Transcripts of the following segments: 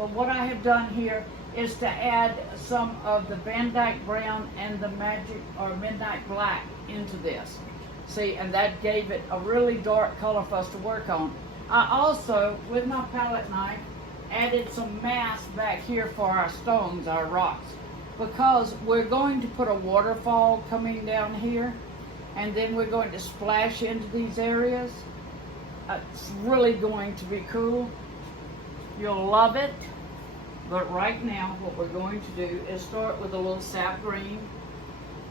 Well, what I have done here is to add some of the Van Dyke Brown and the Magic or Midnight Black into this. See, and that gave it a really dark color for us to work on. I also, with my palette knife, added some mass back here for our stones, our rocks, because we're going to put a waterfall coming down here, and then we're going to splash into these areas. It's really going to be cool. You'll love it. But right now, what we're going to do is start with a little sap green,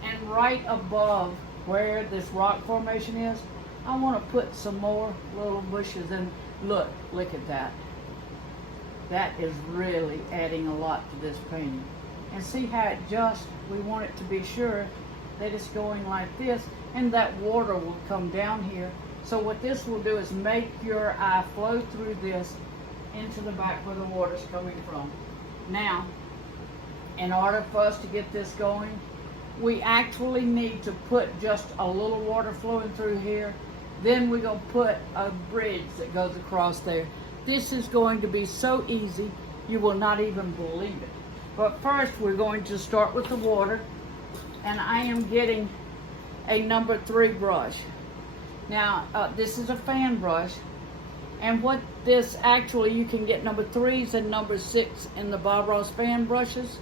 and right above where this rock formation is, I want to put some more little bushes. And look at that. That is really adding a lot to this painting. And see how it just, we want it to be sure that it's going like this, and that water will come down here. So what this will do is make your eye flow through this into the back where the water's coming from. Now, in order for us to get this going, we actually need to put just a little water flowing through here. Then we're going to put a bridge that goes across there. This is going to be so easy, you will not even believe it. But first, we're going to start with the water, and I am getting a number 3 brush. Now, this is a fan brush, and what this actually, you can get number 3s and number 6 in the Bob Ross fan brushes.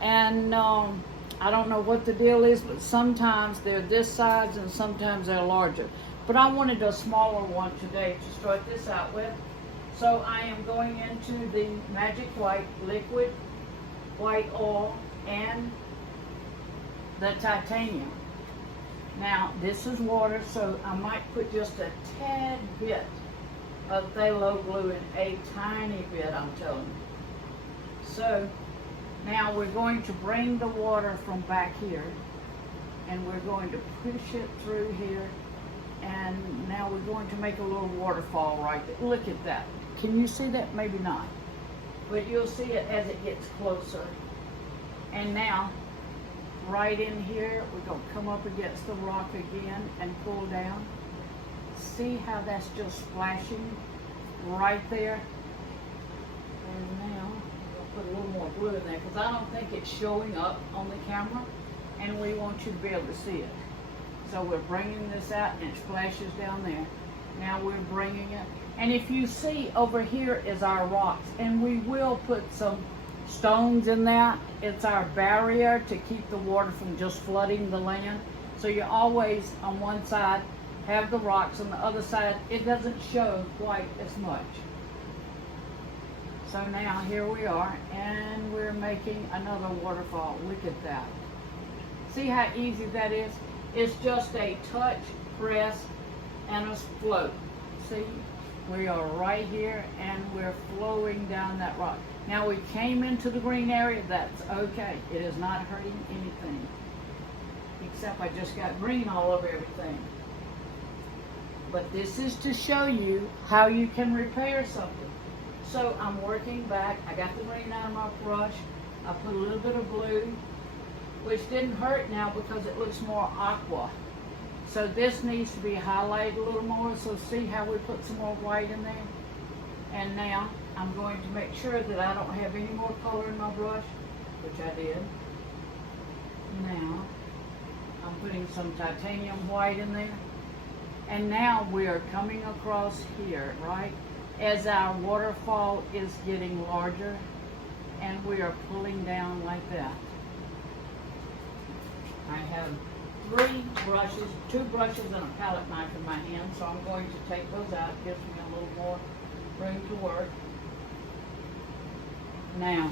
And I don't know what the deal is, but sometimes they're this size and sometimes they're larger. But I wanted a smaller one today to start this out with. So I am going into the Magic White liquid white oil and the titanium. Now this is water, so I might put just a tad bit of phthalo glue in, a tiny bit, I'm telling you. So now we're going to bring the water from back here, and we're going to push it through here, and now we're going to make a little waterfall right there. Look at that. Can you see that? Maybe not. But you'll see it as it gets closer. And now, right in here, we're going to come up against the rock again and pull down. See how that's just splashing right there? And now, we'll put a little more glue in there because I don't think it's showing up on the camera, and we want you to be able to see it. So we're bringing this out and it splashes down there. Now we're bringing it. And if you see over here is our rocks, and we will put some stones in that. It's our barrier to keep the water from just flooding the land. So you always, on one side, have the rocks, on the other side, it doesn't show quite as much. So now here we are, and we're making another waterfall. Look at that. See how easy that is? It's just a touch, press, and a float. See? We are right here, and we're flowing down that rock. Now we came into the green area, that's okay. It is not hurting anything. Except I just got green all over everything. But this is to show you how you can repair something. So I'm working back. I got the green out of my brush. I put a little bit of blue, which didn't hurt now because it looks more aqua. So this needs to be highlighted a little more. So see how we put some more white in there? And now I'm going to make sure that I don't have any more color in my brush, which I did. Now I'm putting some titanium white in there. And now we are coming across here, right? As our waterfall is getting larger, and we are pulling down like that. I have 3 brushes, 2 brushes and a palette knife in my hand, so I'm going to take those out. It gives me a little more room to work. Now,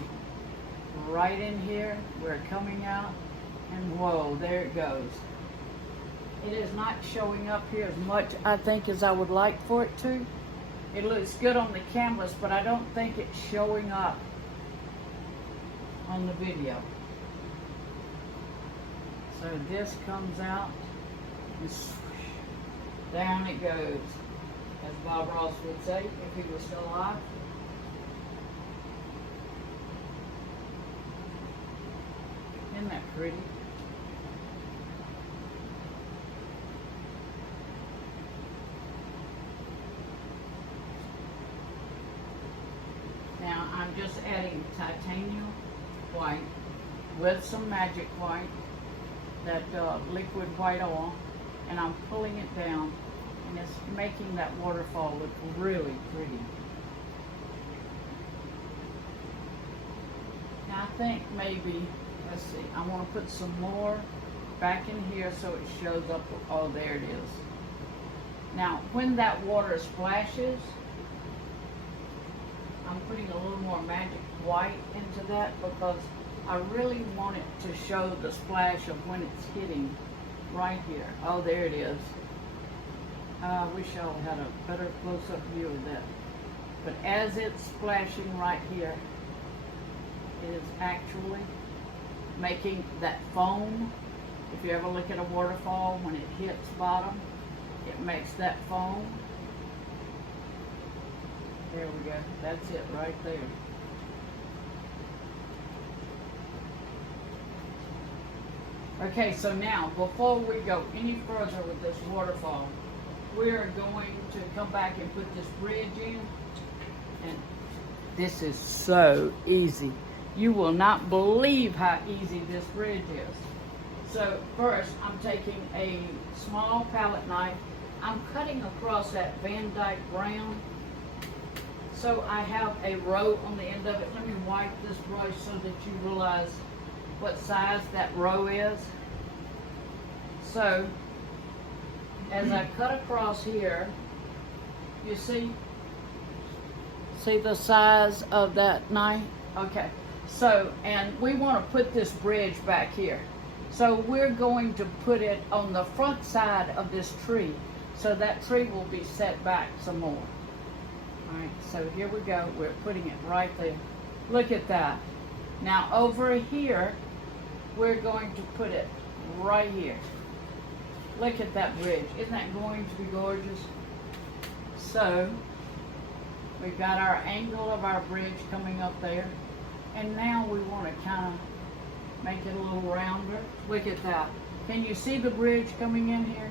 right in here, we're coming out, and whoa, there it goes. It is not showing up here as much, I think, as I would like for it to. It looks good on the canvas, but I don't think it's showing up on the video. So this comes out, and swoosh, down it goes, as Bob Ross would say if he was still alive. Isn't that pretty? Now I'm just adding titanium white with some magic white, that liquid white oil, and I'm pulling it down, and it's making that waterfall look really pretty. Now I think maybe, let's see, I want to put some more back in here so it shows up. Oh, there it is. Now when that water splashes, I'm putting a little more magic white into that because I really want it to show the splash of when it's hitting right here. Oh, there it is. I wish y'all had a better close-up view of that. But as it's splashing right here, it is actually making that foam. If you ever look at a waterfall, when it hits bottom, it makes that foam. There we go. That's it right there. Okay, so now, before we go any further with this waterfall, we're going to come back and put this bridge in. And this is so easy. You will not believe how easy this bridge is. So first, I'm taking a small palette knife. I'm cutting across that Van Dyke brown. So I have a row on the end of it. Let me wipe this brush so that you realize what size that row is. So as I cut across here, you see the size of that knife? Okay, so, and we want to put this bridge back here. So we're going to put it on the front side of this tree, so that tree will be set back some more. All right, so here we go. We're putting it right there. Look at that. Now over here, we're going to put it right here. Look at that bridge. Isn't that going to be gorgeous? So we've got our angle of our bridge coming up there. And now we want to kind of make it a little rounder. Look at that. Can you see the bridge coming in here?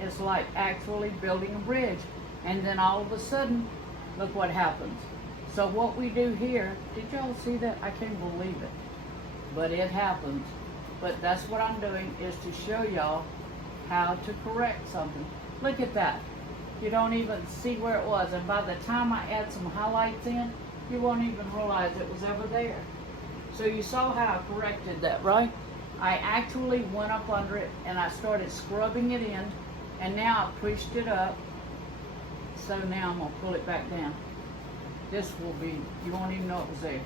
It's like actually building a bridge. And then all of a sudden, look what happens. So what we do here, did y'all see that? I can't believe it. But it happens. But that's what I'm doing, is to show y'all how to correct something. Look at that. You don't even see where it was. And by the time I add some highlights in, you won't even realize it was ever there. So you saw how I corrected that, right? I actually went up under it and I started scrubbing it in, and now I pushed it up. So now I'm gonna pull it back down. This will be, you won't even know it was there.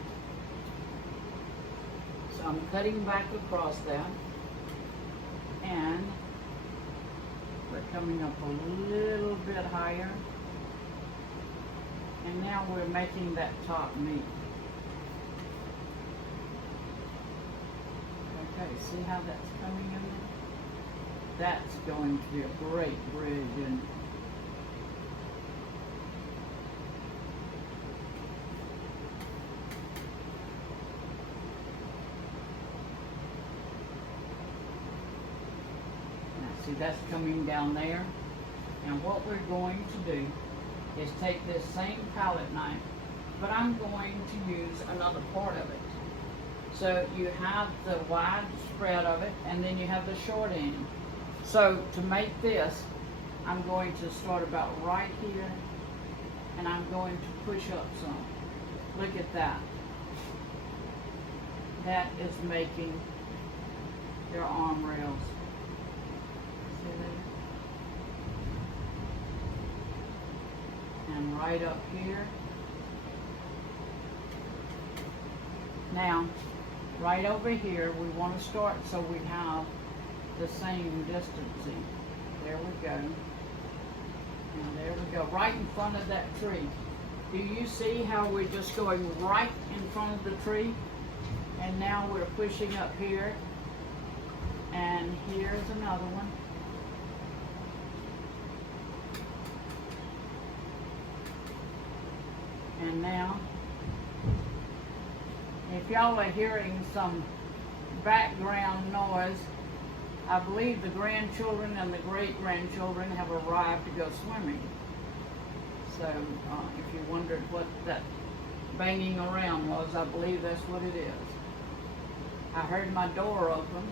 So I'm cutting back across that, and we're coming up a little bit higher. And now we're making that top meet. Okay, see how that's coming in there? That's going to be a great bridge, isn't it? Now, see, that's coming down there. And what we're going to do is take this same palette knife, but I'm going to use another part of it. So you have the wide spread of it, and then you have the short end. So to make this, I'm going to start about right here, and I'm going to push up some. Look at that. That is making your arm rails. See that? And right up here. Now, right over here, we want to start so we have the same distancing. There we go. And there we go, right in front of that tree. Do you see how we're just going right in front of the tree? And now we're pushing up here. And here's another one. And now, if y'all are hearing some background noise, I believe the grandchildren and the great-grandchildren have arrived to go swimming. So if you wondered what that banging around was. I believe that's what it is. I heard my door open,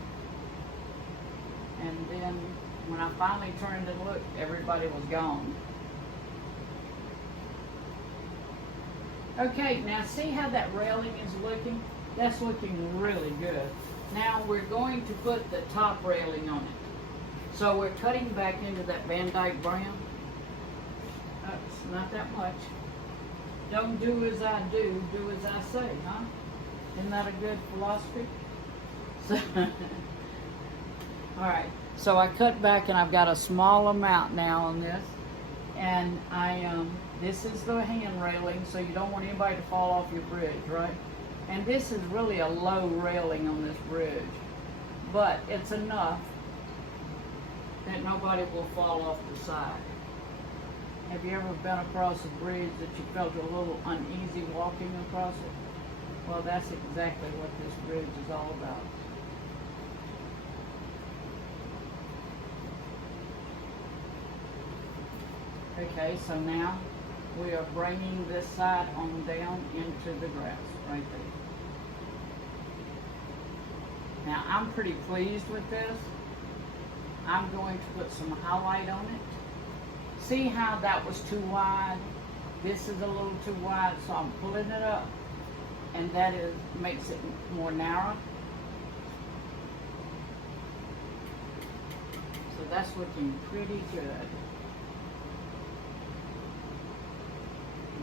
and then when I finally turned and looked, everybody was gone. Okay, now see how that railing is looking? That's looking really good. Now we're going to put the top railing on it. So we're cutting back into that Van Dyke brown. It's not that much. Don't do as I do, do as I say, huh? Isn't that a good philosophy? So, all right, so I cut back and I've got a small amount now on this. And this is the hand railing, so you don't want anybody to fall off your bridge, right? And this is really a low railing on this bridge, but it's enough that nobody will fall off the side. Have you ever been across a bridge that you felt a little uneasy walking across it? Well, that's exactly what this bridge is all about. Okay, so now we are bringing this side on down into the grass right there. Now I'm pretty pleased with this. I'm going to put some highlight on it. See how that was too wide? This is a little too wide, so I'm pulling it up, and that makes it more narrow. So that's looking pretty good.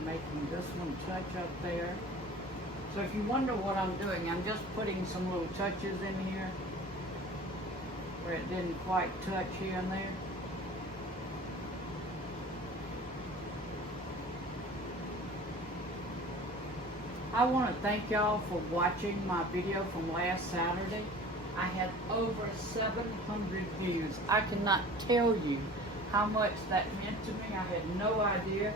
Making this one touch up there. So if you wonder what I'm doing, I'm just putting some little touches in here where it didn't quite touch here and there. I want to thank y'all for watching my video from last Saturday. I had over 700 views. I cannot tell you how much that meant to me. I had no idea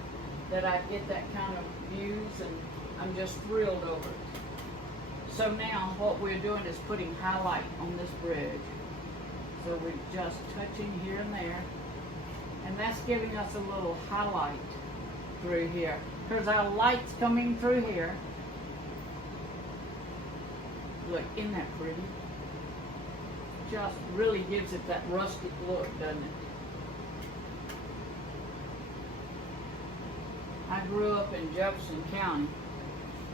that I'd get that kind of views, and I'm just thrilled over it. So now what we're doing is putting highlight on this bridge. So we're just touching here and there, and that's giving us a little highlight through here. Because our light's coming through here. Look, isn't that pretty? Just really gives it that rustic look, doesn't it? I grew up in Jefferson County,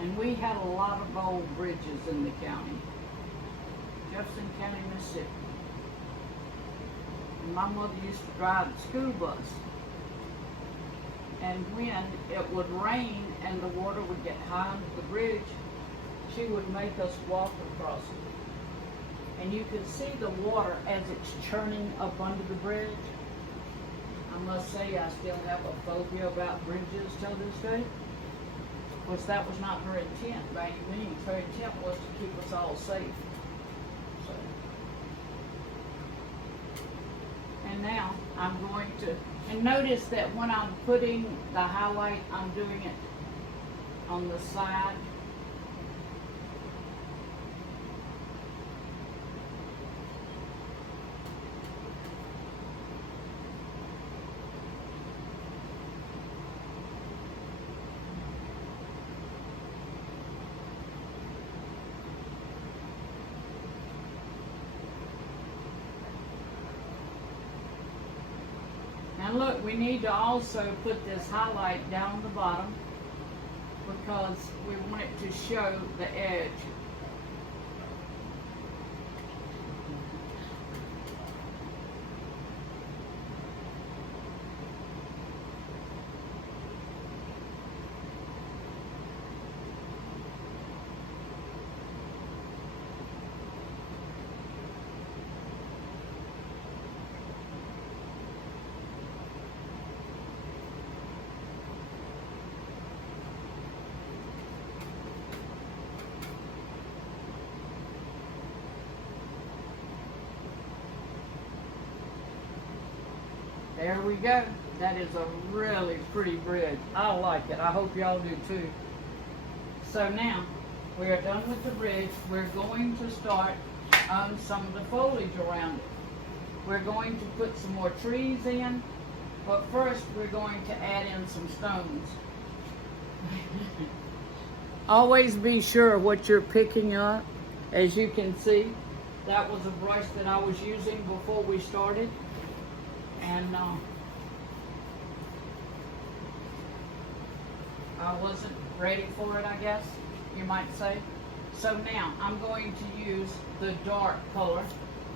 and we had a lot of old bridges in the county. Jefferson County, Mississippi. And my mother used to drive the school bus. And when it would rain and the water would get high under the bridge, she would make us walk across it. And you could see the water as it's churning up under the bridge. I must say I still have a phobia about bridges till this day. Of course, that was not her intent by any means. Her intent was to keep us all safe. So. And now I'm going to, and notice that when I'm putting the highlight, I'm doing it on the side. And look, we need to also put this highlight down the bottom because we want it to show the edge. There we go. That is a really pretty bridge. I like it. I hope y'all do too. So now, we are done with the bridge. We're going to start some of the foliage around it. We're going to put some more trees in, but first we're going to add in some stones. Always be sure what you're picking up. As you can see, that was a brush that I was using before we started. And I wasn't ready for it, I guess you might say. So now I'm going to use the dark color.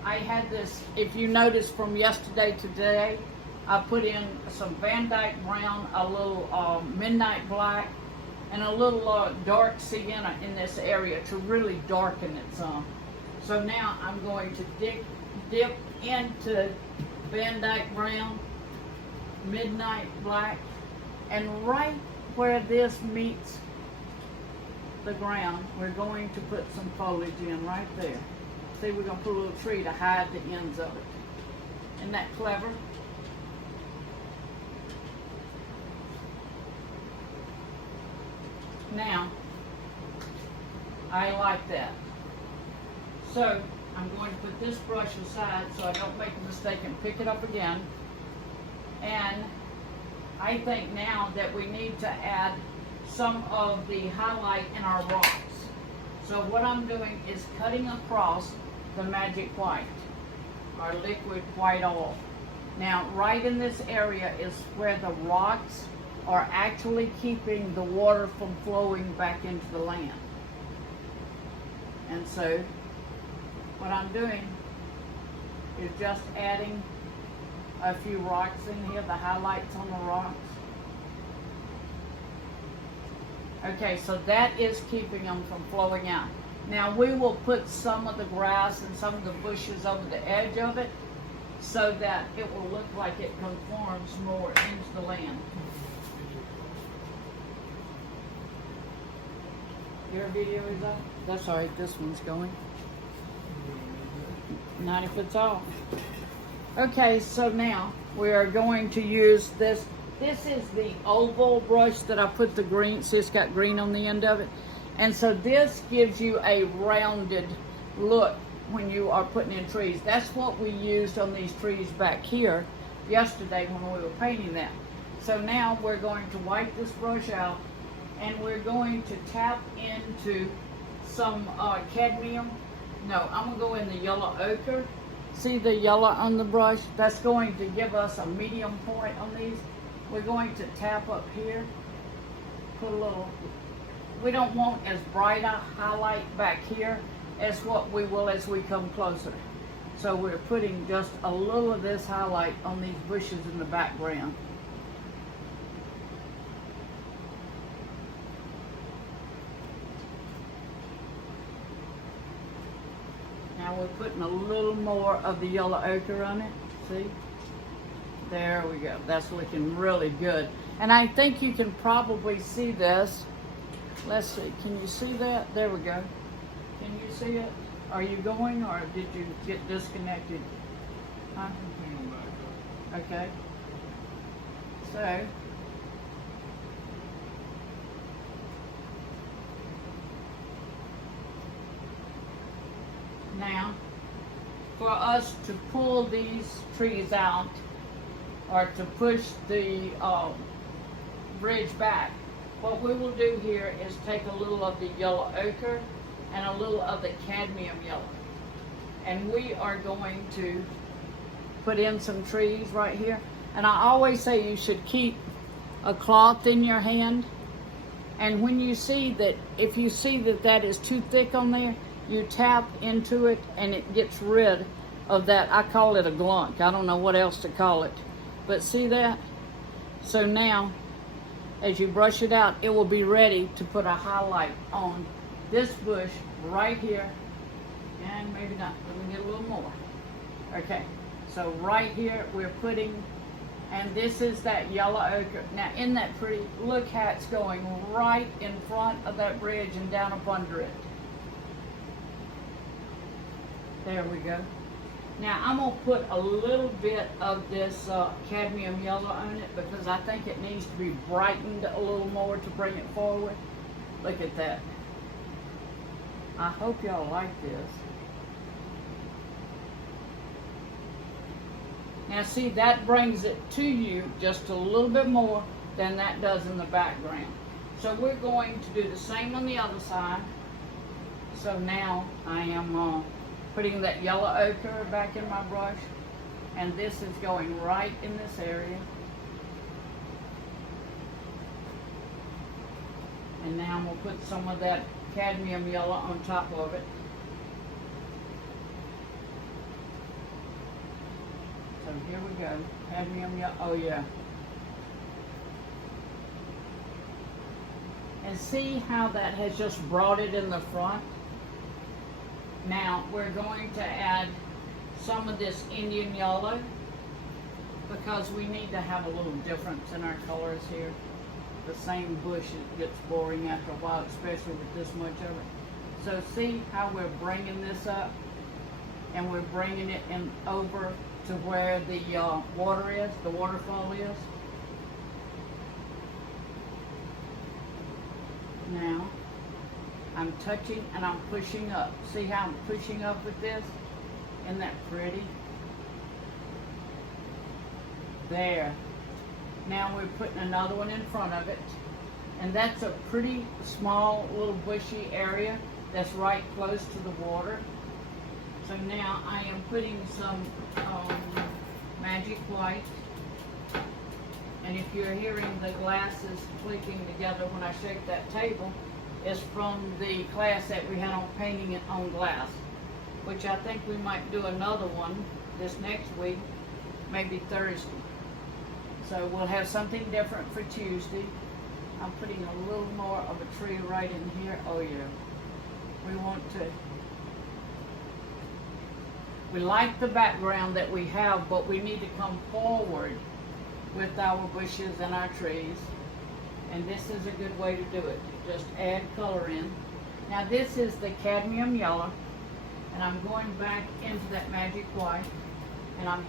I had this, if you notice from yesterday to today, I put in some Van Dyke brown, a little midnight black, and a little dark sienna in this area to really darken it some. So now I'm going to dip into Van Dyke brown, midnight black, and right where this meets the ground, we're going to put some foliage in right there. See, we're going to put a little tree to hide the ends of it. Isn't that clever? Now, I like that. So, I'm going to put this brush aside so I don't make a mistake and pick it up again. And I think now that we need to add some of the highlight in our rocks. So what I'm doing is cutting across the Magic White, our liquid white oil. Now, right in this area is where the rocks are actually keeping the water from flowing back into the land. And so, what I'm doing is just adding a few rocks in here, the highlights on the rocks. Okay, so that is keeping them from flowing out. Now we will put some of the grass and some of the bushes over the edge of it so that it will look like it conforms more into the land. Your video is up? That's all right, this one's going. 90 foot tall. Okay, so now we are going to use this. This is the oval brush that I put the green, see it's got green on the end of it. And so this gives you a rounded look when you are putting in trees. That's what we used on these trees back here yesterday when we were painting them. So now we're going to wipe this brush out and we're going to tap into some cadmium. No, I'm gonna go in the yellow ochre. See the yellow on the brush? That's going to give us a medium point on these. We're going to tap up here, put a little, we don't want as bright a highlight back here as what we will as we come closer. So we're putting just a little of this highlight on these bushes in the background. Now we're putting a little more of the yellow ochre on it, see? There we go. That's looking really good. And I think you can probably see this. Let's see. Can you see that? There we go. Can you see it? Are you going or did you get disconnected? Huh? Okay. So. Now, for us to pull these trees out, or to push the bridge back, what we will do here is take a little of the yellow ochre and a little of the cadmium yellow. And we are going to put in some trees right here. And I always say you should keep a cloth in your hand. And when you see that, if you see that that is too thick on there, you tap into it and it gets rid of that. I call it a glunk. I don't know what else to call it. But see that? So now, as you brush it out, it will be ready to put a highlight on this bush right here. And maybe not, let me get a little more. Okay, so right here we're putting, and this is that yellow ochre. Now isn't that pretty? Look how it's going right in front of that bridge and down up under it. There we go. Now I'm going to put a little bit of this cadmium yellow on it because I think it needs to be brightened a little more to bring it forward. Look at that. I hope y'all like this. Now see, that brings it to you just a little bit more than that does in the background. So we're going to do the same on the other side. So now I am putting that yellow ochre back in my brush, and this is going right in this area. And now I'm going to put some of that cadmium yellow on top of it. So here we go, cadmium yellow, oh yeah. And see how that has just brought it in the front? Now we're going to add some of this Indian yellow because we need to have a little difference in our colors here. The same bush gets boring after a while, especially with this much of it. So see how we're bringing this up, and we're bringing it in over to where the water is, the waterfall is. Now I'm touching and I'm pushing up. See how I'm pushing up with this? Isn't that pretty? There. Now we're putting another one in front of it. And that's a pretty small little bushy area that's right close to the water. So now I am putting some magic white. And if you're hearing the glasses clicking together when I shake that table, it's from the class that we had on painting it on glass, which I think we might do another one this next week, maybe Thursday. So we'll have something different for Tuesday. I'm putting a little more of a tree right in here. Oh yeah. We like the background that we have, but we need to come forward with our bushes and our trees. And this is a good way to do it. Just add color in. Now this is the cadmium yellow, and I'm going back into that magic white, and I'm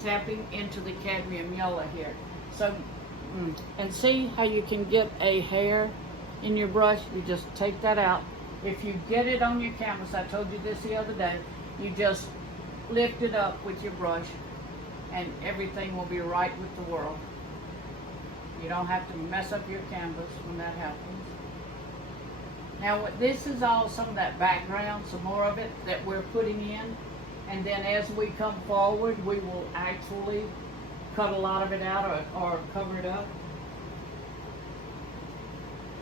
tapping into the cadmium yellow here. So, and see how you can get a hair in your brush? You just take that out. If you get it on your canvas, I told you this the other day, you just lift it up with your brush, and everything will be right with the world. You don't have to mess up your canvas when that happens. Now this is all some of that background, some more of it that we're putting in. And then as we come forward, we will actually cut a lot of it out or cover it up.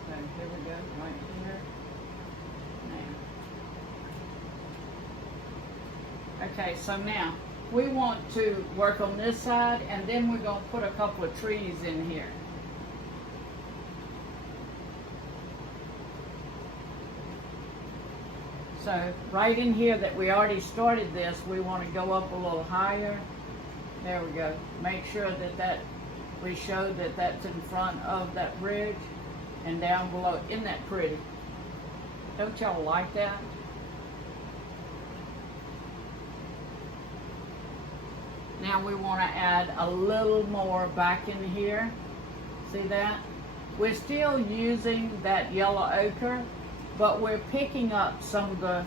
So here we go, right here. Now. Okay, so now we want to work on this side, and then we're going to put a couple of trees in here. So right in here that we already started this, we want to go up a little higher. There we go. Make sure that we show that that's in front of that bridge and down below. Isn't that pretty? Don't y'all like that? Now we want to add a little more back in here. See that? We're still using that yellow ochre, but we're picking up some of the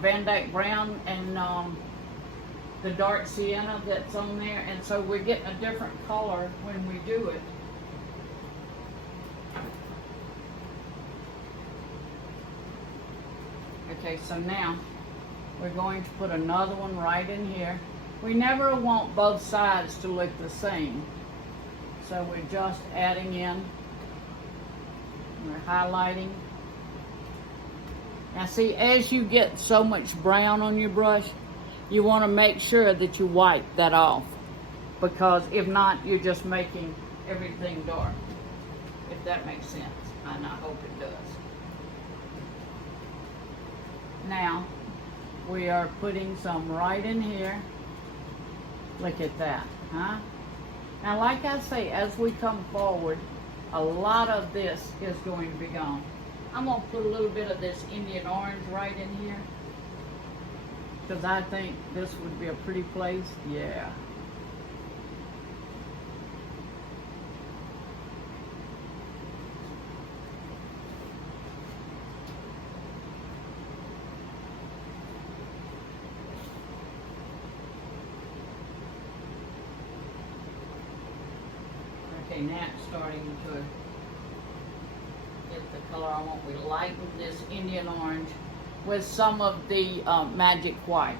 Van Dyke brown and the dark sienna that's on there, and so we're getting a different color when we do it. Okay, so now we're going to put another one right in here. We never want both sides to look the same, so we're just adding in, we're highlighting. Now see, as you get so much brown on your brush, you want to make sure that you wipe that off, because if not, you're just making everything dark, if that makes sense, and I hope it does. Now, we are putting some right in here. Look at that, huh? Now, like I say, as we come forward, a lot of this is going to be gone. I'm going to put a little bit of this Indian orange right in here, because I think this would be a pretty place. Yeah. Okay, now it's starting to color I want. We lighten this Indian orange with some of the magic white.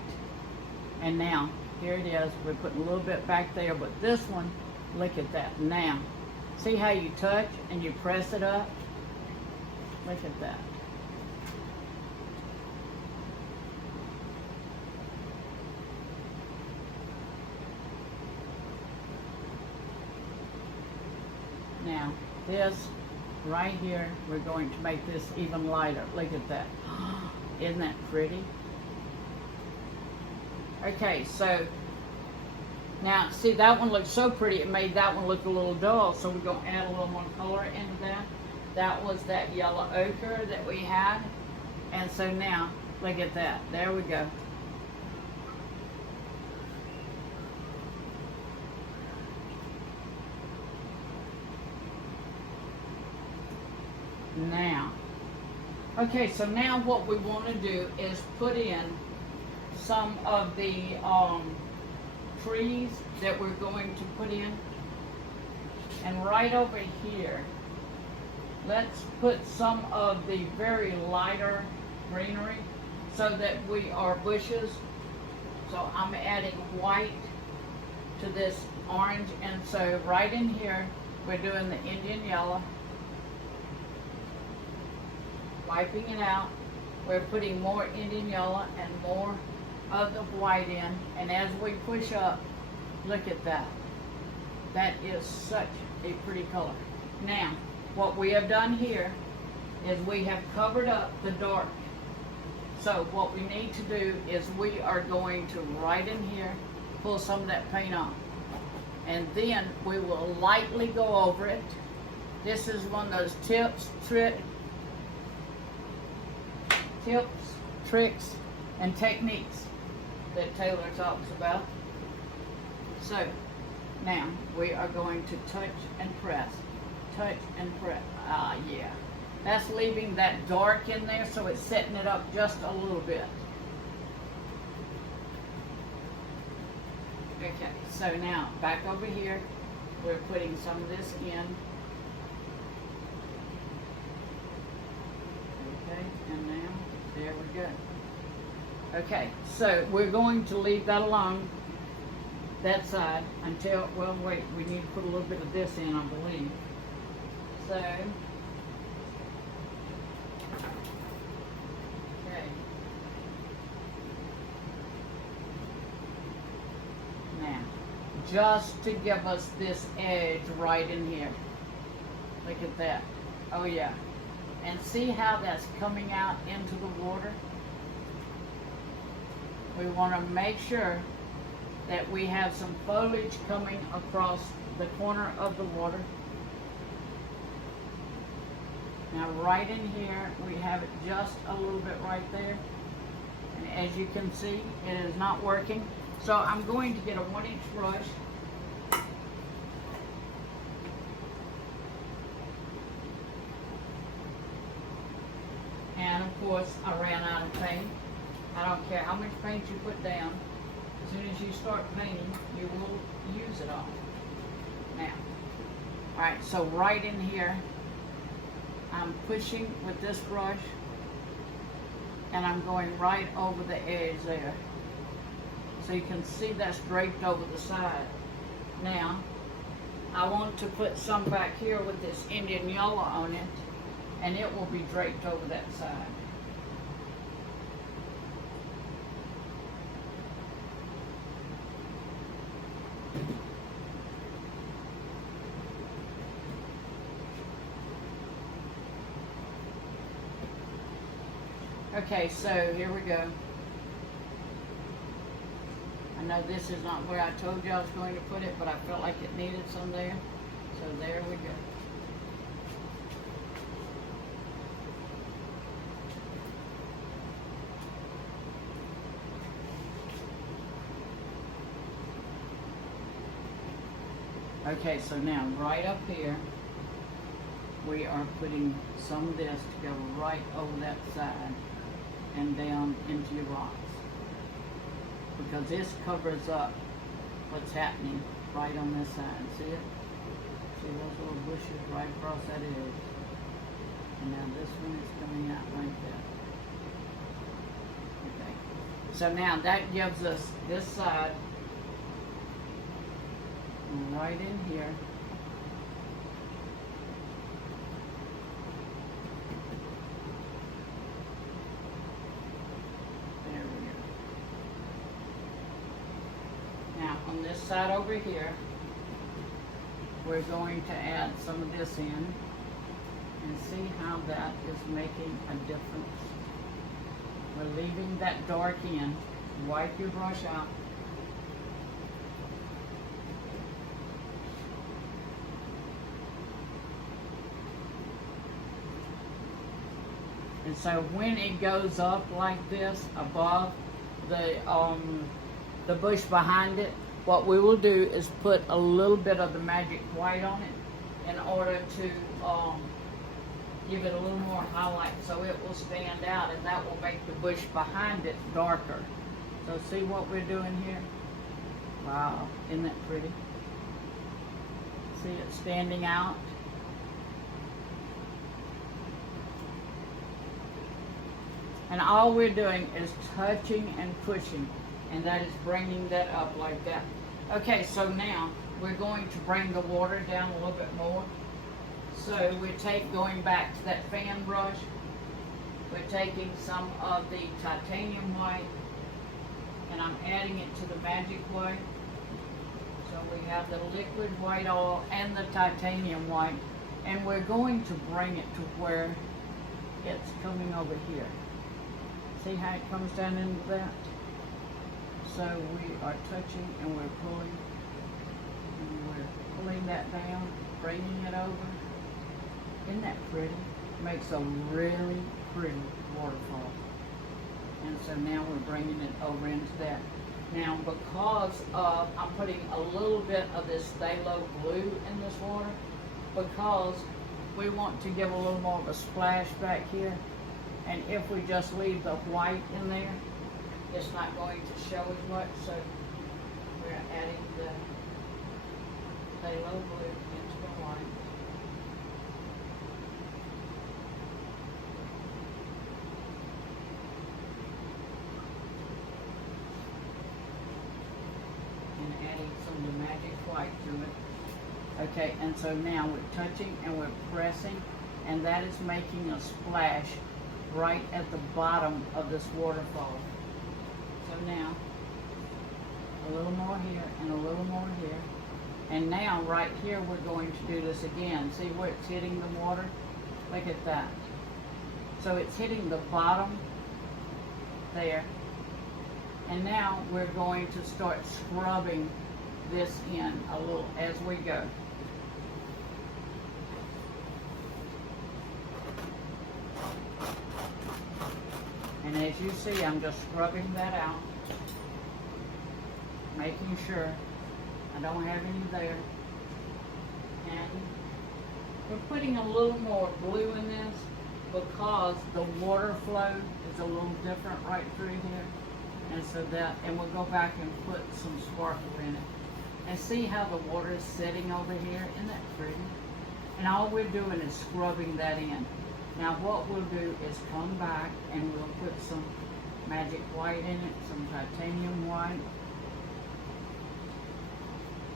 And now, here it is. We're putting a little bit back there, but this one, look at that. Now, see how you touch and you press it up? Look at that. Now, this right here, we're going to make this even lighter. Look at that. Isn't that pretty? Okay, so now, see, that one looks so pretty, it made that one look a little dull, so we're going to add a little more color into that. That was that yellow ochre that we had. And so now, look at that. There we go. Now, okay, so now what we want to do is put in some of the trees that we're going to put in. And right over here, let's put some of the very lighter greenery so that we are bushes. So I'm adding white to this orange, and so right in here, we're doing the Indian yellow. Wiping it out, we're putting more Indian yellow and more of the white in, and as we push up, look at that. That is such a pretty color. Now, what we have done here is we have covered up the dark. So what we need to do is we are going to, right in here, pull some of that paint off. And then we will lightly go over it. This is one of those tips, tricks, and techniques that Taylor talks about. So, now we are going to touch and press. Touch and press. Yeah. That's leaving that dark in there, so it's setting it up just a little bit. Okay, so now, back over here, we're putting some of this in. Okay, and now, there we go. Okay, so we're going to leave that alone, that side, until, well, wait, we need to put a little bit of this in, I believe. So, okay. Now, just to give us this edge right in here. Look at that. Oh, yeah. And see how that's coming out into the water? We want to make sure that we have some foliage coming across the corner of the water. Now right in here, we have it just a little bit right there. And as you can see, it is not working. So I'm going to get a 1-inch brush. And of course, I ran out of paint. I don't care how much paint you put down. As soon as you start painting, you will use it all. Now, alright, so right in here, I'm pushing with this brush, and I'm going right over the edge there. So you can see that's draped over the side. Now, I want to put some back here with this Indian yellow on it, and it will be draped over that side. Okay, so here we go. I know this is not where I told you I was going to put it, but I felt like it needed some there. So there we go. Okay, so now right up here, we are putting some of this to go right over that side and down into your rocks. Because this covers up what's happening right on this side. See it? See those little bushes right across that edge? And now this one is coming out like that. Okay. So now that gives us this side right in here. There we go. Now on this side over here, we're going to add some of this in and see how that is making a difference. We're leaving that dark in. Wipe your brush out. And so when it goes up like this above the bush behind it, what we will do is put a little bit of the magic white on it in order to give it a little more highlight so it will stand out, and that will make the bush behind it darker. So see what we're doing here? Wow, isn't that pretty? See it standing out? And all we're doing is touching and pushing, and that is bringing that up like that. Okay, so now we're going to bring the water down a little bit more. So we take, going back to that fan brush, we're taking some of the titanium white, and I'm adding it to the magic white. So we have the liquid white oil and the titanium white, and we're going to bring it to where it's coming over here. See how it comes down into that? So we are touching and we're pulling, and we're pulling that down, bringing it over. Isn't that pretty? Makes a really pretty waterfall. And so now we're bringing it over into that. Now because of, I'm putting a little bit of this Phthalo blue in this water, because we want to give a little more of a splash back here. And if we just leave the white in there, it's not going to show as much. So we're adding the Phthalo blue into the white. And adding some of the magic white to it. Okay, and so now we're touching and we're pressing, and that is making a splash right at the bottom of this waterfall. So now, a little more here and a little more here. And now, right here, we're going to do this again. See where it's hitting the water? Look at that. So it's hitting the bottom there. And now we're going to start scrubbing this in a little as we go. And as you see, I'm just scrubbing that out, making sure I don't have any there. And we're putting a little more blue in this because the water flow is a little different right through here. And so that, and we'll go back and put some sparkle in it. And see how the water is sitting over here? Isn't that pretty? And all we're doing is scrubbing that in. Now what we'll do is come back and we'll put some magic white in it, some titanium white.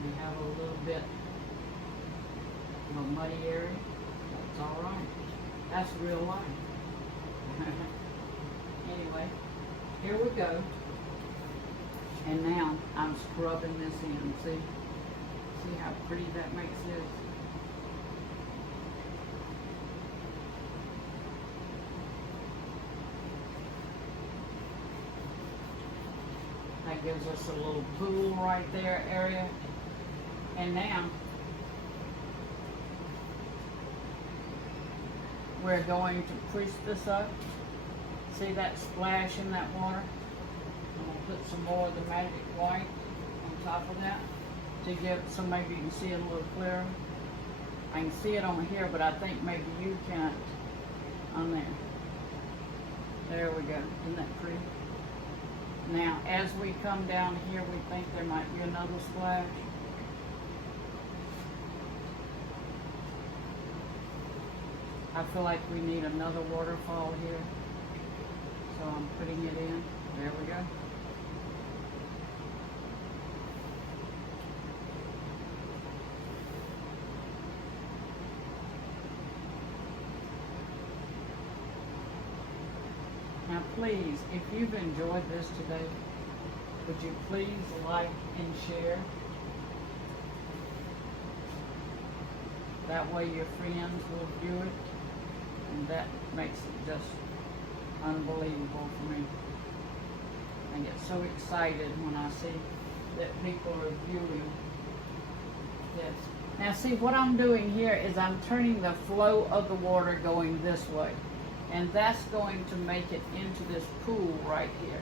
We have a little bit of a muddy area. That's all right. That's real life. Anyway, here we go. And now I'm scrubbing this in. See how pretty that makes this? That gives us a little pool right there area. And now we're going to push this up. See that splash in that water? I'm going to put some more of the magic white on top of that to give, so maybe you can see it a little clearer. I can see it on here, but I think maybe you can't on there. There we go. Isn't that pretty? Now, as we come down here, we think there might be another splash. I feel like we need another waterfall here. So I'm putting it in. There we go. Now please, if you've enjoyed this today, would you please like and share? That way your friends will view it, and that makes it just unbelievable for me. I get so excited when I see that people are viewing this. Now see, what I'm doing here is I'm turning the flow of the water going this way. And that's going to make it into this pool right here.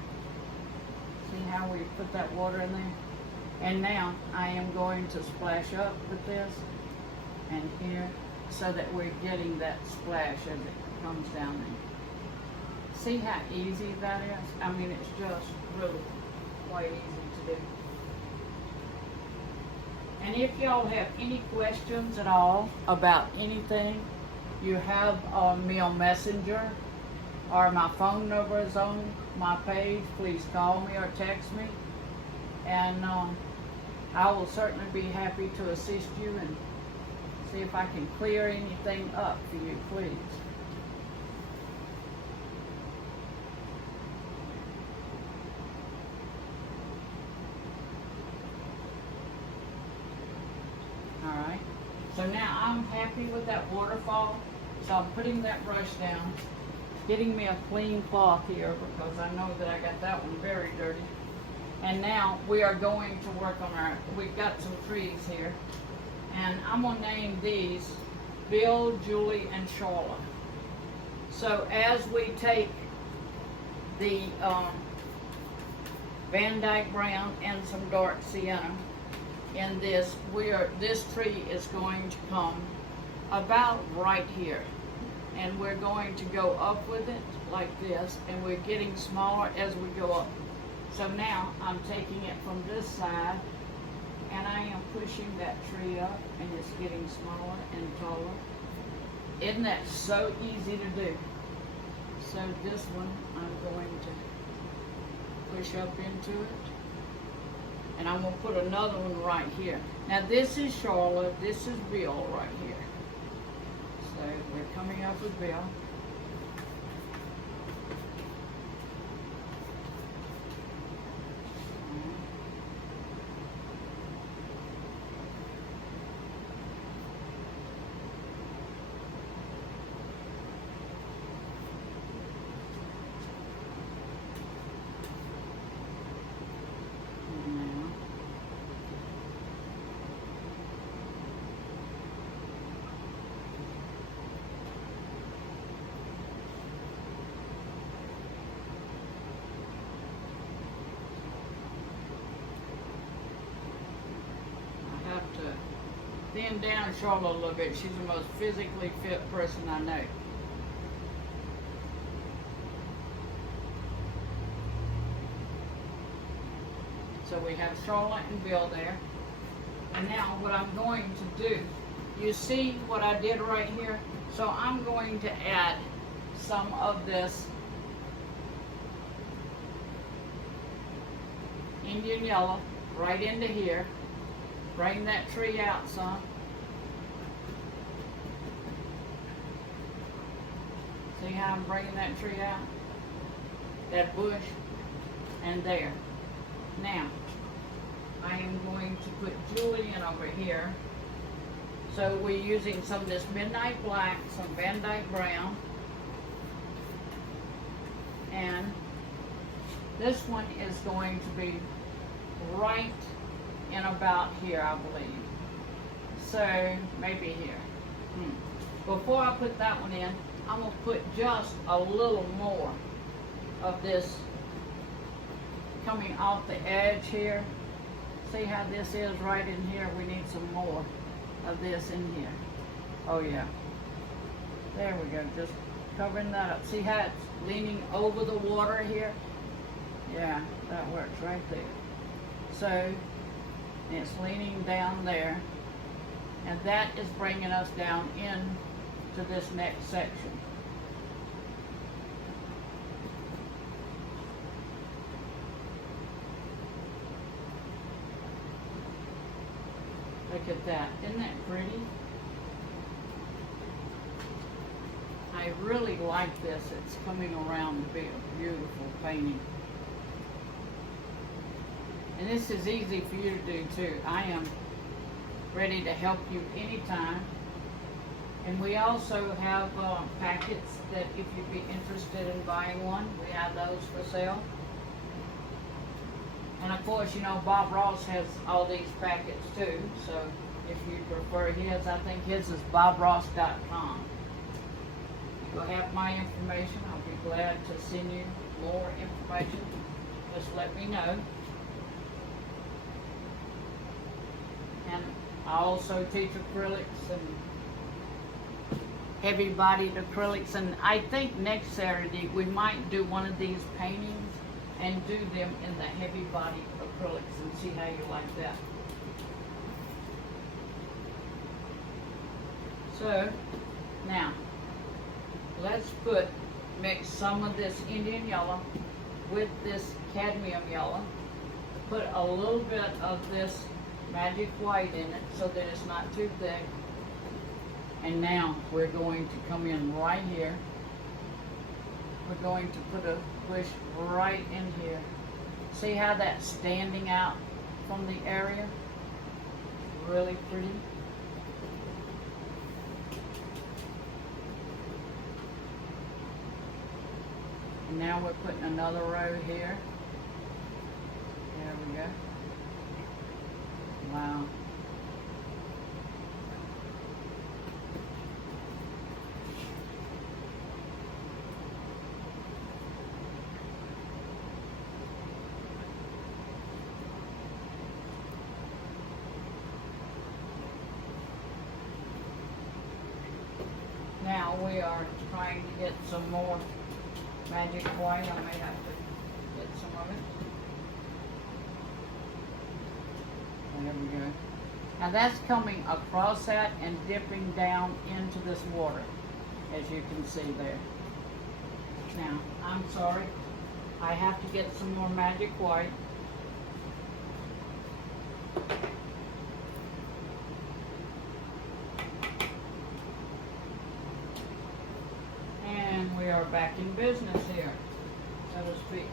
See how we put that water in there? And now I am going to splash up with this and here so that we're getting that splash as it comes down there. See how easy that is? I mean, it's just really quite easy to do. And if y'all have any questions at all about anything, you have me on Messenger, or my phone number is on my page. Please call me or text me, and I will certainly be happy to assist you and see if I can clear anything up for you, please. All right. So now I'm happy with that waterfall. So I'm putting that brush down, getting me a clean cloth here because I know that I got that one very dirty. And now we are going to work on we've got some trees here. And I'm gonna name these Bill, Julie, and Charlotte. So as we take the Van Dyke Brown and some dark sienna in this, this tree is going to come about right here, and we're going to go up with it like this, and we're getting smaller as we go up. So now I'm taking it from this side and I am pushing that tree up, and it's getting smaller and taller. Isn't that so easy to do? So this one I'm going to push up into it, and I'm going to put another one right here. Now this is Charlotte, this is Bill right here. So we're coming up with Bill. Thin down Charlotte a little bit. She's the most physically fit person I know. So we have Charlotte and Bill there. And now what I'm going to do, you see what I did right here? So I'm going to add some of this Indian yellow right into here. Bring that tree out some. See how I'm bringing that tree out? That bush and there. Now, I am going to put Julian over here. So we're using some of this Midnight Black, some Van Dyke Brown, and this one is going to be right in about here, I believe. So maybe here. Before I put that one in, I'm going to put just a little more of this coming off the edge here. See how this is right in here? We need some more of this in here. Oh yeah. There we go. Just covering that up. See how it's leaning over the water here? Yeah, that works right there. So it's leaning down there, and that is bringing us down in to this next section. Look at that. Isn't that pretty? I really like this. It's coming around to be a beautiful painting. And this is easy for you to do too. I am ready to help you anytime. And we also have packets that if you'd be interested in buying one, we have those for sale. And of course, you know, Bob Ross has all these packets too. So if you prefer his, I think his is bobross.com. You'll have my information. I'll be glad to send you more information. Just let me know. And I also teach acrylics and heavy bodied acrylics. And I think next Saturday we might do one of these paintings and do them in the heavy bodied acrylics and see how you like that. So now let's mix some of this Indian yellow with this cadmium yellow. Put a little bit of this magic white in it so that it's not too thick. And now we're going to come in right here. We're going to put a push right in here. See how that's standing out from the area? Really pretty. And now we're putting another row here. There we go. Wow. Now we are trying to get some more magic white. I may have to get some of it. There we go. Now that's coming across that and dipping down into this water, as you can see there. Now, I'm sorry, I have to get some more magic white. And we are back in business here, so to speak.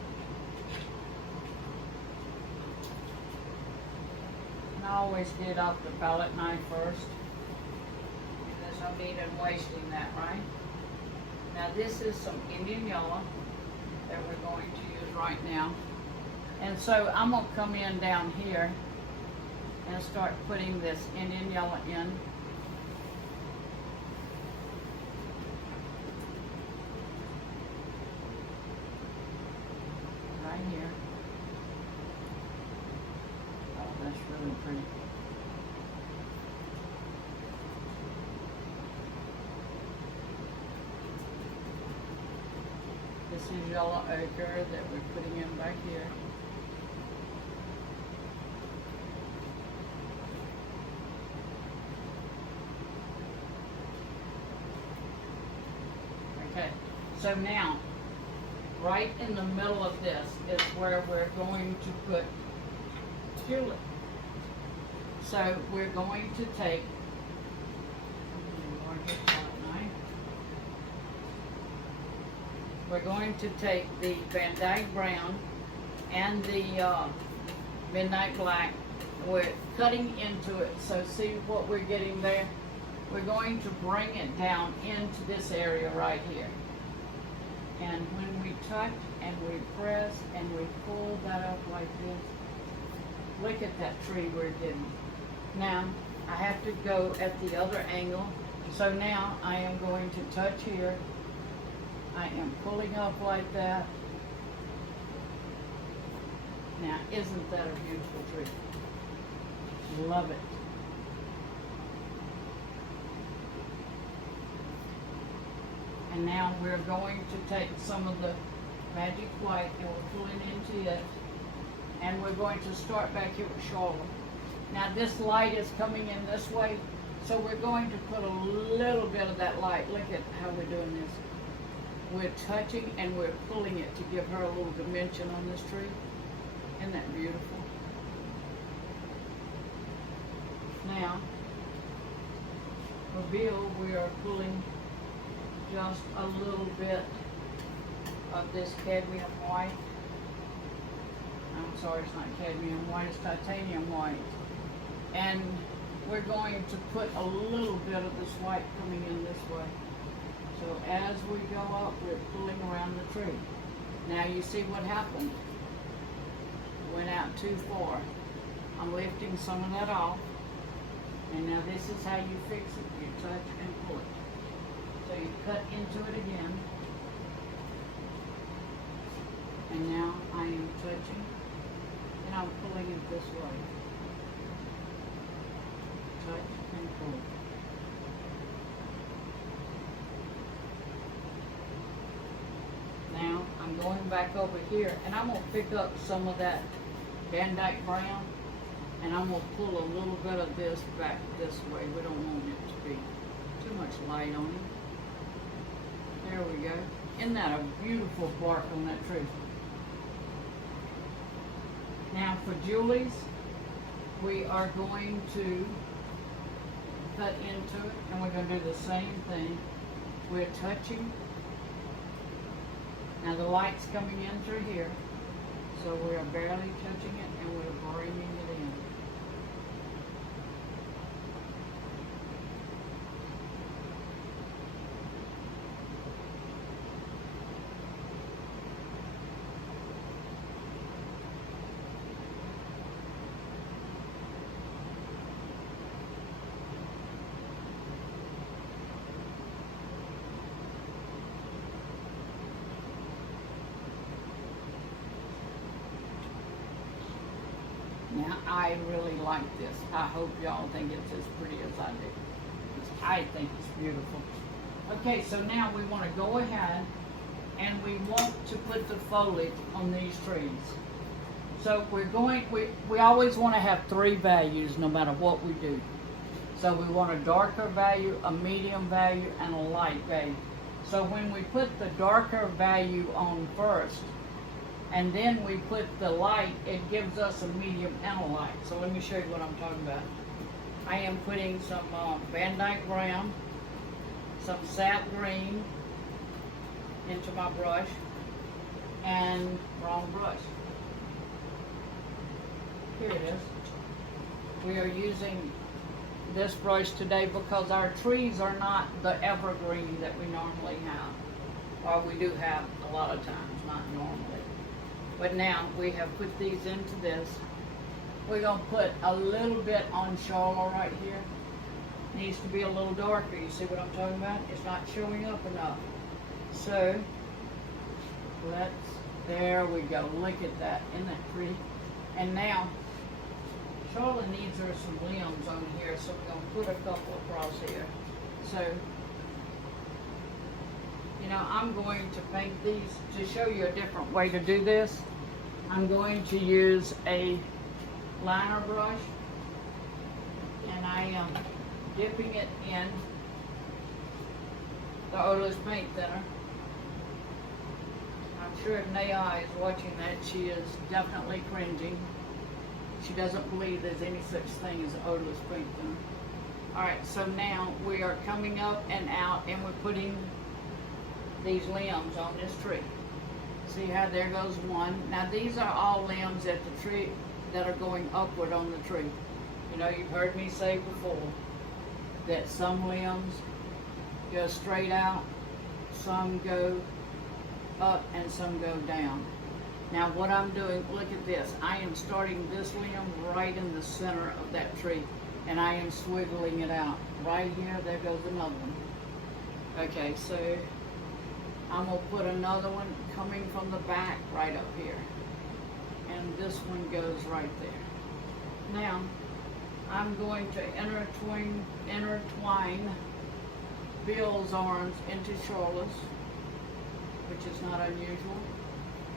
And I always get off the palette knife first. There's no need in wasting that, right? Now this is some Indian yellow that we're going to use right now. And so I'm going to come in down here and start putting this Indian yellow in. Right here. Oh, that's really pretty. This is yellow ochre that we're putting in back here. Okay, so now, right in the middle of this is where we're going to put tulip. So we're going to take the Van Dyke Brown and the Midnight Black. We're cutting into it, so see what we're getting there? We're going to bring it down into this area right here. And when we touch and we press and we pull that up like this, look at that tree we're getting. Now, I have to go at the other angle. So now I am going to touch here. I am pulling up like that. Now, isn't that a beautiful tree? Love it. And now we're going to take some of the magic white and we're pulling into it. And we're going to start back here with Charlotte. Now this light is coming in this way, So we're going to put a little bit of that light. Look at how we're doing this. We're touching and we're pulling it to give her a little dimension on this tree. Isn't that beautiful? Now, for Bill, we are pulling just a little bit of this cadmium white. I'm sorry, it's not cadmium white, it's titanium white. And we're going to put a little bit of this white coming in this way. So as we go up, we're pulling around the tree. Now you see what happened. Went out too far. I'm lifting some of that off. And now this is how you fix it. You touch and pull it. So you cut into it again. And now I am touching and I'm pulling it this way. Touch and pull. Now I'm going back over here and I'm going to pick up some of that Van Dyke brown and I'm going to pull a little bit of this back this way. We don't want it to be too much light on it. There we go. Isn't that a beautiful bark on that tree? Now for Julie's, we are going to cut into it and we're going to do the same thing. We're touching. Now the light's coming in through here, so we are barely touching it and we're bringing it in. Now, I really like this. I hope y'all think it's as pretty as I do. I think it's beautiful. Okay, so now we want to go ahead and we want to put the foliage on these trees. So we always want to have 3 values no matter what we do. So we want a darker value, a medium value, and a light value. So when we put the darker value on first, and then we put the light, it gives us a medium and a light. So let me show you what I'm talking about. I am putting some Van Dyke brown, some sap green into my brush, and wrong brush. Here it is. We are using this brush today because our trees are not the evergreen that we normally have. Or we do have a lot of times, not normally. But now we have put these into this. We're going to put a little bit on Charlotte right here. Needs to be a little darker. You see what I'm talking about? It's not showing up enough. So, there we go. Look at that. Isn't that pretty? And now, Charlotte needs her some limbs on here, so we're going to put a couple across here. So, you know, I'm going to paint these to show you a different way to do this. I'm going to use a liner brush and I am dipping it in the odorless paint thinner. I'm sure if Naya is watching that, she is definitely cringing. She doesn't believe there's any such thing as odorless paint thinner. Alright, so now we are coming up and out and we're putting these limbs on this tree. See how there goes one. Now these are all limbs at the tree that are going upward on the tree. You know, you've heard me say before that some limbs go straight out, some go up, and some go down. Now what I'm doing, look at this. I am starting this limb right in the center of that tree and I am swiggling it out. Right here, there goes another one. Okay, so I'm going to put another one coming from the back right up here. And this one goes right there. Now, I'm going to intertwine Bill's arms into Charlotte's, which is not unusual.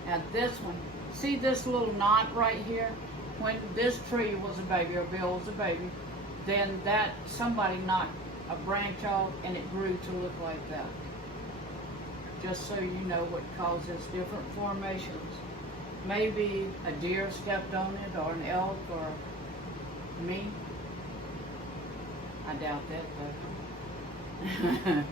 Now this one, see this little knot right here? When this tree was a baby, or Bill was a baby, then somebody knocked a branch off and it grew to look like that. Just so you know what causes different formations. Maybe a deer stepped on it, or an elk, or me. I doubt that though.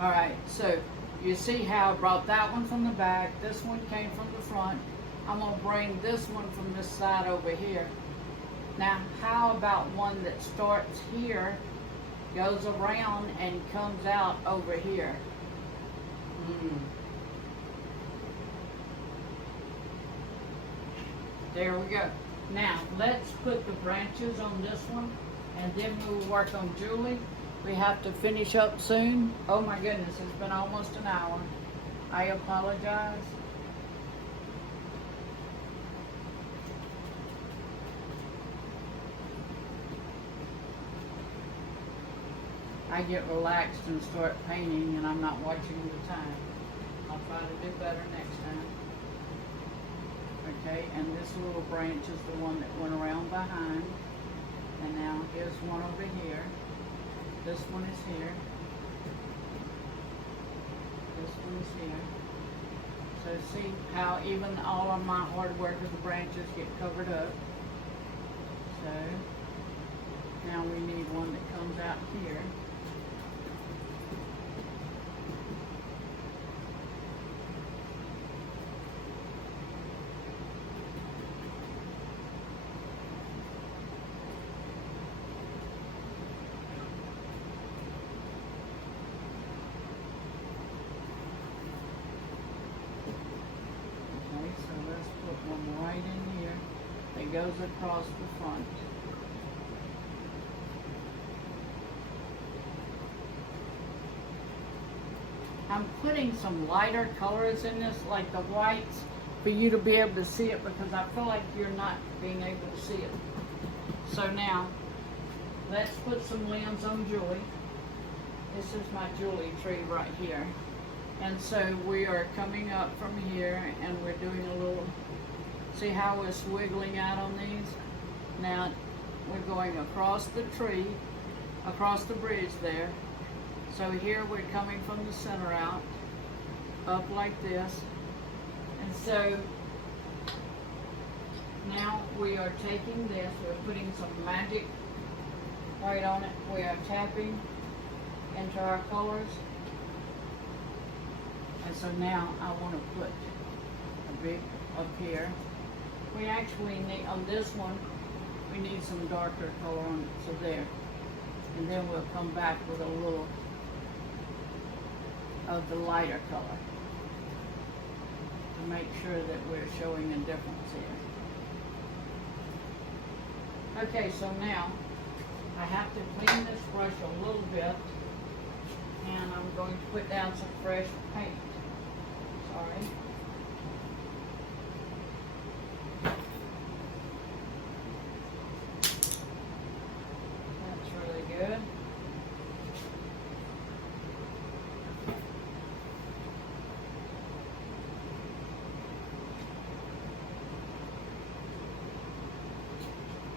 Alright, so you see how I brought that one from the back, this one came from the front. I'm going to bring this one from this side over here. Now, how about one that starts here, goes around, and comes out over here? There we go. Now, let's put the branches on this one, and then we'll work on Julie. We have to finish up soon. Oh my goodness, it's been almost an hour. I apologize. I get relaxed and start painting, and I'm not watching the time. I'll try to do better next time. Okay, and this little branch is the one that went around behind. And now here's one over here. This one is here. This one is here. So see how even all of my hard work of the branches get covered up. So now we need one that comes out here. One right in here that goes across the front. I'm putting some lighter colors in this, like the whites, for you to be able to see it, because I feel like you're not being able to see it. So now, let's put some limbs on Julie. This is my Julie tree right here. And so we are coming up from here, and we're doing a little, see how we're swiggling out on these? Now, we're going across the tree, across the bridge there. So here we're coming from the center out, up like this. And so, now we are taking this, we're putting some magic white on it. We are tapping into our colors. And so now I want to put a big up here. We actually need, on this one, we need some darker color on it, so there. And then we'll come back with a little of the lighter color to make sure that we're showing a difference here. Okay, so now I have to clean this brush a little bit, and I'm going to put down some fresh paint. Sorry. That's really good.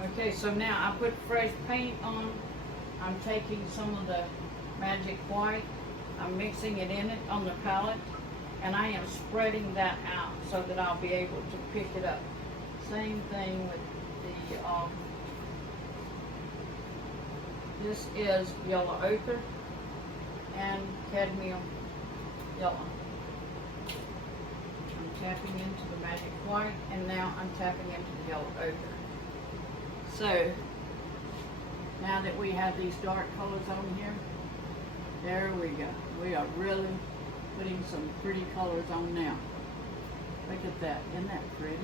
Okay, so now I put fresh paint on. I'm taking some of the magic white. I'm mixing it in it on the palette. And I am spreading that out so that I'll be able to pick it up. Same thing with the, this is yellow ochre and cadmium yellow. I'm tapping into the magic white, and now I'm tapping into the yellow ochre. So, now that we have these dark colors on here, there we go. We are really putting some pretty colors on now. Look at that. Isn't that pretty?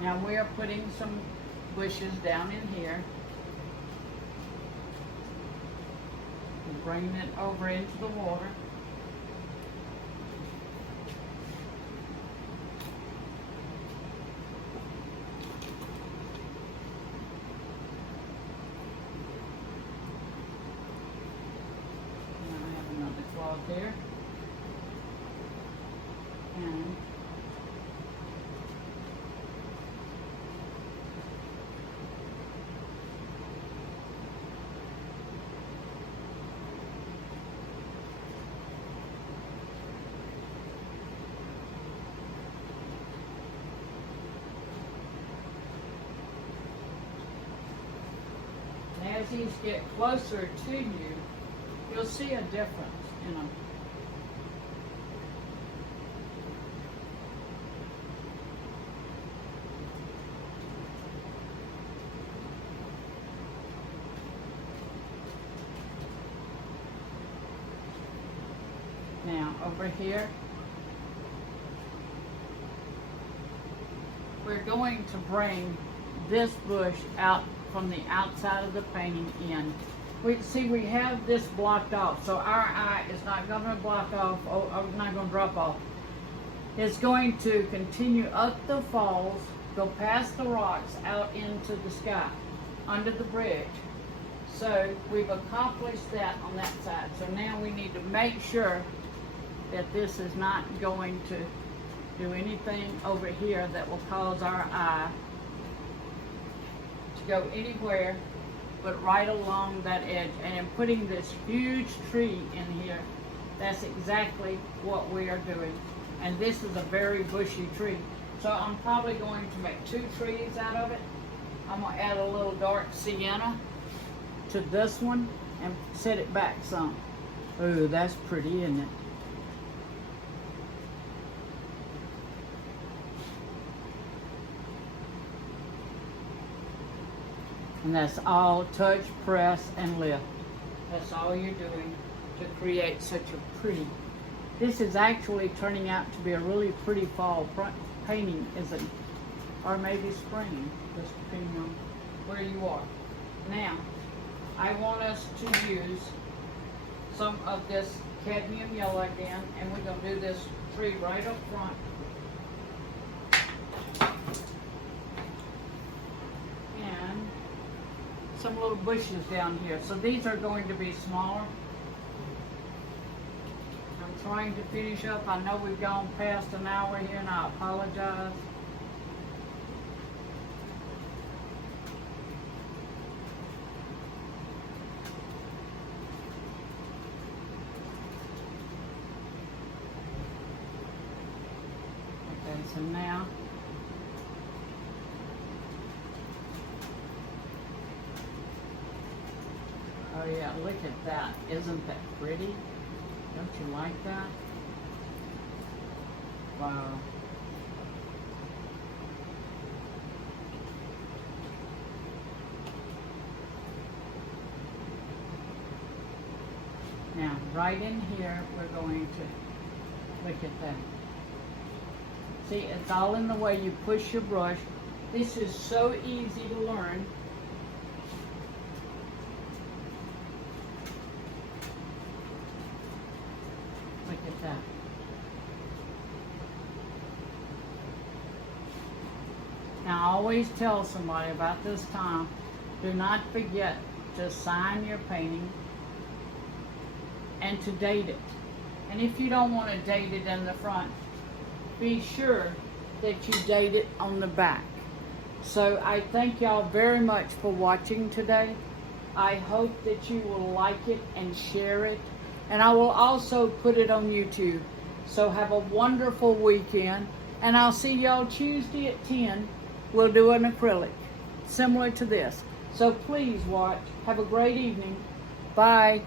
Now we are putting some bushes down in here. We're bringing it over into the water. Now I have another clog there. And as these get closer to you, you'll see a difference in them. Now, over here, we're going to bring this bush out from the outside of the painting in. We have this blocked off, so our eye is not going to block off, or not going to drop off. It's going to continue up the falls, go past the rocks, out into the sky, under the bridge. So we've accomplished that on that side. So now we need to make sure that this is not going to do anything over here that will cause our eye to go anywhere but right along that edge. And in putting this huge tree in here, that's exactly what we are doing. And this is a very bushy tree. So I'm probably going to make 2 trees out of it. I'm going to add a little dark sienna to this one and set it back some. Ooh, that's pretty, isn't it? And that's all touch, press, and lift. That's all you're doing to create such a pretty. This is actually turning out to be a really pretty fall painting, isn't it? Or maybe spring, just depending on where you are. Now, I want us to use some of this cadmium yellow again, and we're going to do this tree right up front. And some little bushes down here. So these are going to be smaller. I'm trying to finish up. I know we've gone past an hour here, and I apologize. Okay, so now oh yeah, look at that. Isn't that pretty? Don't you like that? Wow. Now, right in here, we're going to look at that. See, it's all in the way you push your brush. This is so easy to learn. Look at that. Now, I always tell somebody about this time, do not forget to sign your painting and to date it. And if you don't want to date it in the front, be sure that you date it on the back. So I thank y'all very much for watching today. I hope that you will like it and share it. And I will also put it on YouTube. So have a wonderful weekend. And I'll see y'all Tuesday at 10. We'll do an acrylic similar to this. So please watch. Have a great evening. Bye.